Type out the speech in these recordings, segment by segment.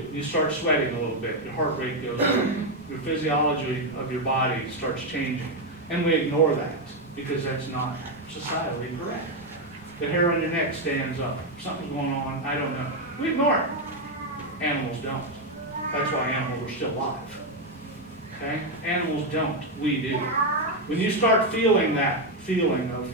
do? You start sweating a little bit, your heart rate goes up, your physiology of your body starts changing. And we ignore that because that's not societally correct. The hair on your neck stands up. Something's going on, I don't know. We ignore it. Animals don't. That's why animals are still alive. Okay? Animals don't. We do. When you start feeling that feeling of,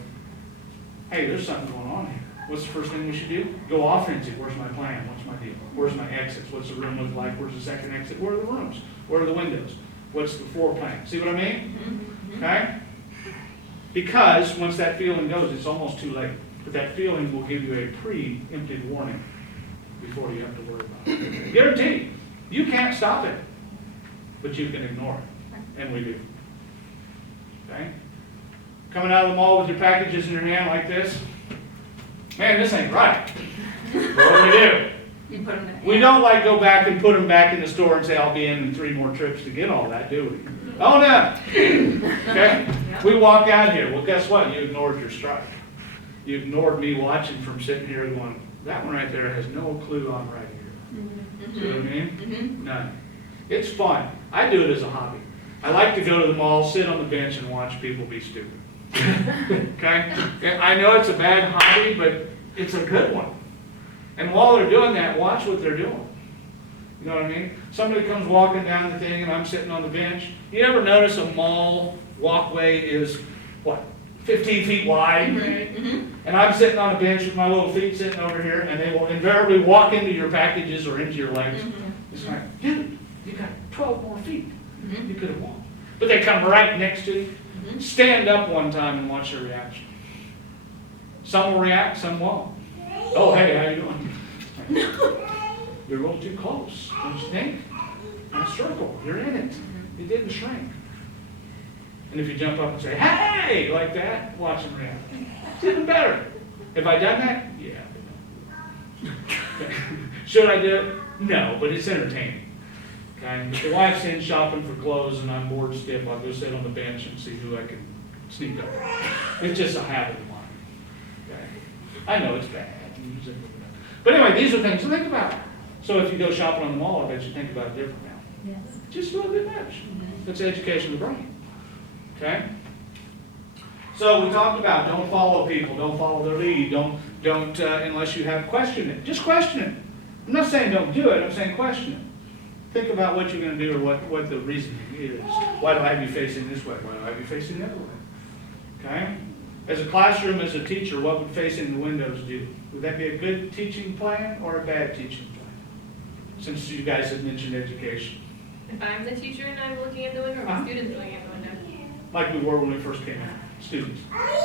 hey, there's something going on here. What's the first thing we should do? Go offensive. Where's my plan? What's my deal? Where's my exits? What's the room look like? Where's the second exit? Where are the rooms? Where are the windows? What's the floor plan? See what I mean? Okay? Because once that feeling goes, it's almost too late. But that feeling will give you a preempted warning before you have to worry about it. Guaranteed. You can't stop it, but you can ignore it. And we do. Okay? Coming out of the mall with your packages in your hand like this. Man, this ain't right. What do we do? You put them in. We don't like go back and put them back in the store and say, I'll be in 3 more trips to get all that, do we? Oh, no. Okay? We walk out here. Well, guess what? You ignored your strike. You ignored me watching from sitting here going, that one right there has no clue I'm right here. See what I mean? None. It's fun. I do it as a hobby. I like to go to the mall, sit on the bench, and watch people be stupid. Okay? I know it's a bad hobby, but it's a good one. And while they're doing that, watch what they're doing. You know what I mean? Somebody comes walking down the thing and I'm sitting on the bench. You ever notice a mall walkway is, what, 15 feet wide? Right. And I'm sitting on a bench with my little feet sitting over here, and they will invariably walk into your packages or into your legs. It's like, dude, you got 12 more feet. You could have walked. But they come right next to you. Stand up one time and watch their reaction. Some will react, some won't. Oh, hey, how you doing? You're a little too close, don't you think? In a circle, you're in it. It didn't shrink. And if you jump up and say, hey, like that, watch them react. It's even better. Have I done that? Yeah. Should I do it? No, but it's entertaining. Okay? If the wife's in shopping for clothes and I'm bored stiff, I'll go sit on the bench and see who I can sneak up. It's just a habit of mine. Okay? I know it's bad. But anyway, these are things to think about. So if you go shopping on the mall, I bet you think about it different now. Yes. Just a little bit much. That's education of the brain. Okay? So we talked about don't follow people, don't follow their lead, don't unless you have question it. Just question it. I'm not saying don't do it, I'm saying question it. Think about what you're going to do or what the reasoning is. Why do I have you facing this way? Why do I have you facing the other way? Okay? As a classroom, as a teacher, what would facing the windows do? Would that be a good teaching plan or a bad teaching plan? Since you guys have mentioned education. If I'm the teacher and I'm looking at the window, or my students looking at the window. Like we were when we first came in, students.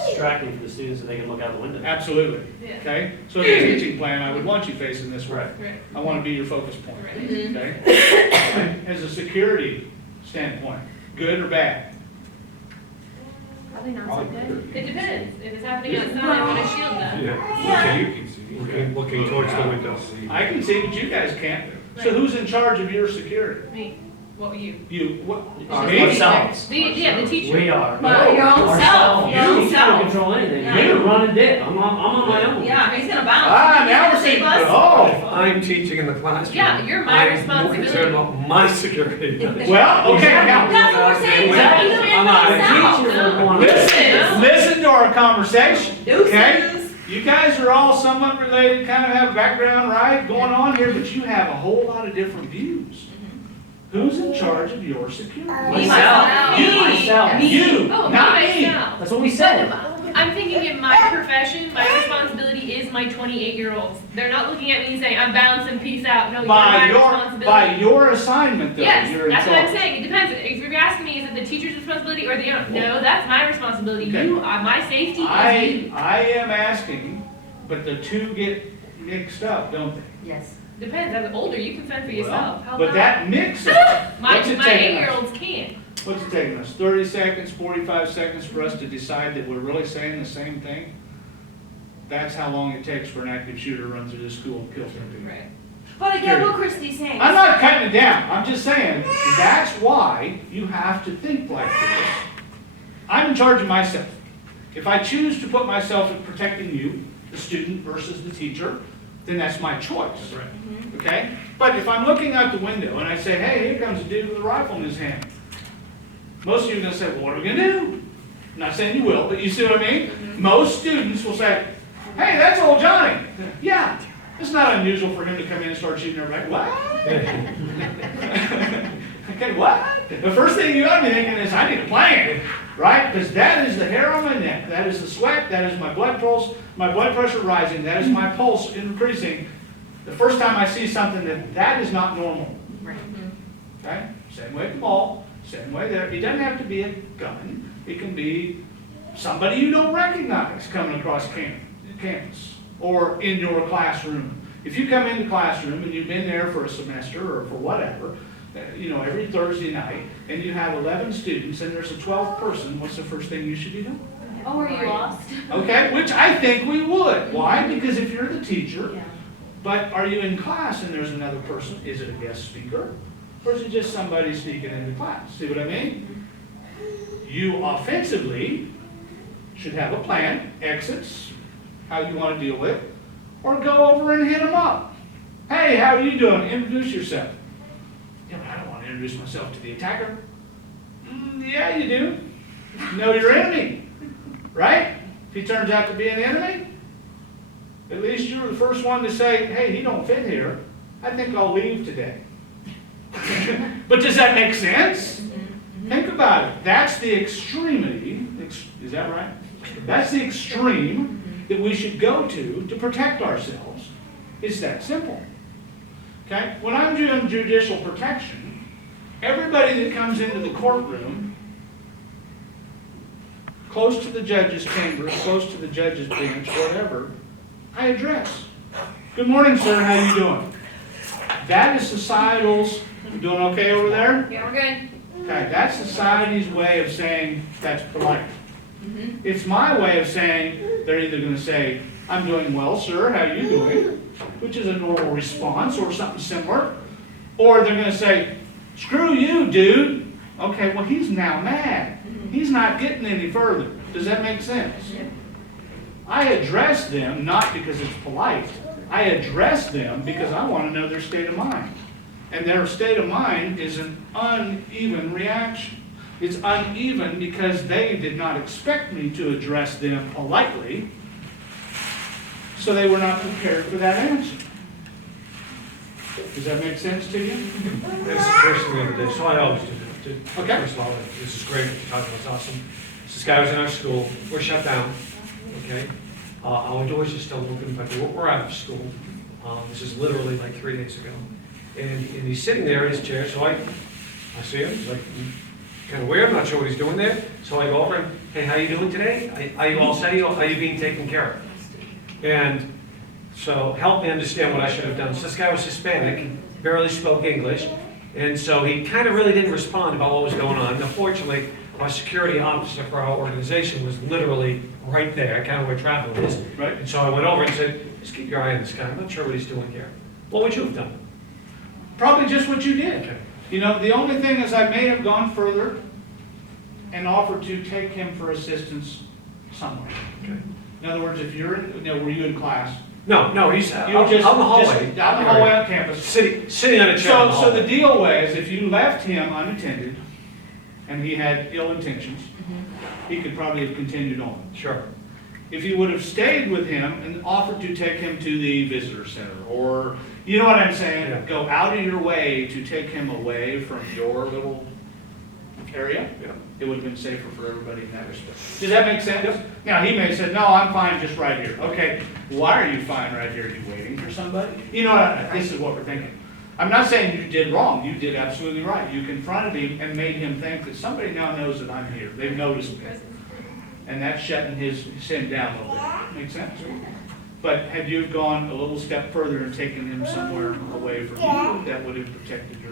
Distracting for the students so they can look out the window. Absolutely. Yeah. Okay? So as a teaching plan, I would want you facing this way. Right. I want to be your focus point. Right. Okay? As a security standpoint, good or bad? Probably not so good. It depends. If it's happening outside, I want to shield them. Yeah, you can see. Looking towards the window. I can see, but you guys can't. So who's in charge of your security? Me. What were you? You. What? Me? Ourselves. The teacher. We are. Well, your own self. Your own You self. don't control anything. Yeah. You run and dip. I'm on my own. Yeah, he's gonna bounce. Ah, He's now gonna we're save seeing. us. Oh. I'm teaching in the classroom. Yeah, you're my I'm responsibility. more concerned about my security. Well, okay. Now, That's what we're saying. Exactly. He's doing it I'm for not a himself. Teachers are going listen to our conversation. Okay? Deuces. You guys are all somewhat related, kind of have a background, right, going on here, but you have a whole lot of different views. Who's in charge of your security? Myself. You. Myself. You, Oh, not me me. myself. That's what we said. I'm thinking in my profession, my responsibility is my 28-year-olds. They're not looking at me and saying, I'm bouncing, peace out. No, you're my responsibility. By your assignment, though, Yes, you're in that's what I'm charge. saying. It depends. If you're asking me, is it the teacher's responsibility or the owner? No, that's my responsibility. Okay. You, my safety is you. I am asking, but the two get mixed up, don't they? Yes. Depends. As older, you can fend for yourself. How But about that mix-up, my what's it taking us? 8-year-olds can't. What's it taking us? 30 seconds, 45 seconds for us to decide that we're really saying the same thing? That's how long it takes for an active shooter to run through this school and kill 10 people. Right. But again, what Christy's saying. I'm not cutting it down. I'm just saying that's why you have to think like this. I'm in charge of myself. If I choose to put myself in protecting you, the student versus the teacher, then that's my choice. Right. Okay? But if I'm looking out the window and I say, hey, here comes a dude with a rifle in his hand, most of you are going to say, well, what are we going to do? I'm not saying you will, but you see what I mean? Most students will say, hey, that's old Johnny. Yeah, it's not unusual for him to come in and start shooting everybody. What? Okay, what? The first thing you ought to be thinking is, I need a plan, right? Because that is the hair on my neck, that is the sweat, that is my blood pulse, my blood pressure rising, that is my pulse increasing. The first time I see something that is not normal. Okay? Same way at the mall, same way there. It doesn't have to be a gun. It can be somebody you don't recognize coming across campus or in your classroom. If you come into the classroom and you've been there for a semester or for whatever, every Thursday night, and you have 11 students and there's a 12th person, what's the first thing you should be doing? Oh, are you lost? Okay, which I think we would. Why? Because if you're the teacher, Yeah. but are you in class and there's another person, is it a guest speaker? Or is it just somebody sneaking into class? See what I mean? You offensively should have a plan, exits, how you want to deal with, or go over and hit them up. Hey, how are you doing? Introduce yourself. Yeah, but I don't want to introduce myself to the attacker. Yeah, you do. Know your enemy, right? If he turns out to be an enemy, at least you were the first one to say, hey, he don't fit here. I think I'll leave today. But does that make sense? Think about it. That's the extremity. Is that right? That's the extreme that we should go to protect ourselves. It's that simple. Okay? When I'm doing judicial protection, everybody that comes into the courtroom, close to the judge's chamber, close to the judge's bench, whatever, I address. Good morning, sir. How you doing? That is societal's. Doing okay over there? Yeah, we're good. Okay, that's society's way of saying that's polite. It's my way of saying they're either going to say, I'm doing well, sir. How you doing? Which is a normal response or something similar. Or they're going to say, screw you, dude. Okay, well, he's now mad. He's not getting any further. Does that make sense? I address them not because it's polite. I address them because I want to know their state of mind. And their state of mind is an uneven reaction. It's uneven because they did not expect me to address them politely, so they were not prepared for that answer. Does that make sense to you? That's the first thing the other day, so I always do that. Okay. First of all, this is great, what you're talking about, it's awesome. This guy was in our school, we're shut down, okay? Our doors are still open, but we're out of school. This is literally like 3 days ago. And he's sitting there in his chair, so I see him, he's like, kind of weird, I'm not sure what he's doing there. So I go over and, hey, how you doing today? Are you all set? Are you being taken care of? And so help me understand what I should have done. So this guy was Hispanic, he barely spoke English, and so he kind of really didn't respond about what was going on. Now, fortunately, our security officer for our organization was literally right there, kind of where travel is. Right. And so I went over and said, just keep your eye on this guy. I'm not sure what he's doing here. What would you have done? Probably just what you did. Okay. The only thing is I may have gone further and offered to take him for assistance somewhere. Okay. In other words, if you're in, were you in class? No, he's out You were in the hallway. Just out in the hallway on campus. Sitting on a chair in the So hallway. the deal was, if you left him unattended, and he had ill intentions, he could probably have continued on. Sure. If you would have stayed with him and offered to take him to the visitor center, or, you know what I'm saying? Yeah. Go out of your way to take him away from your little area, Yeah. it would have been safer for everybody in that respect. Does that make sense? Now, he may have said, no, I'm fine just right here. Okay, why are you fine right here? Are you waiting for somebody? This is what we're thinking. I'm not saying you did wrong. You did absolutely right. You confronted him and made him think that somebody now knows that I'm here. They've noticed me. And that's shutting him down a little bit. Make sense? But had you gone a little step further and taken him somewhere away from you, that would have protected your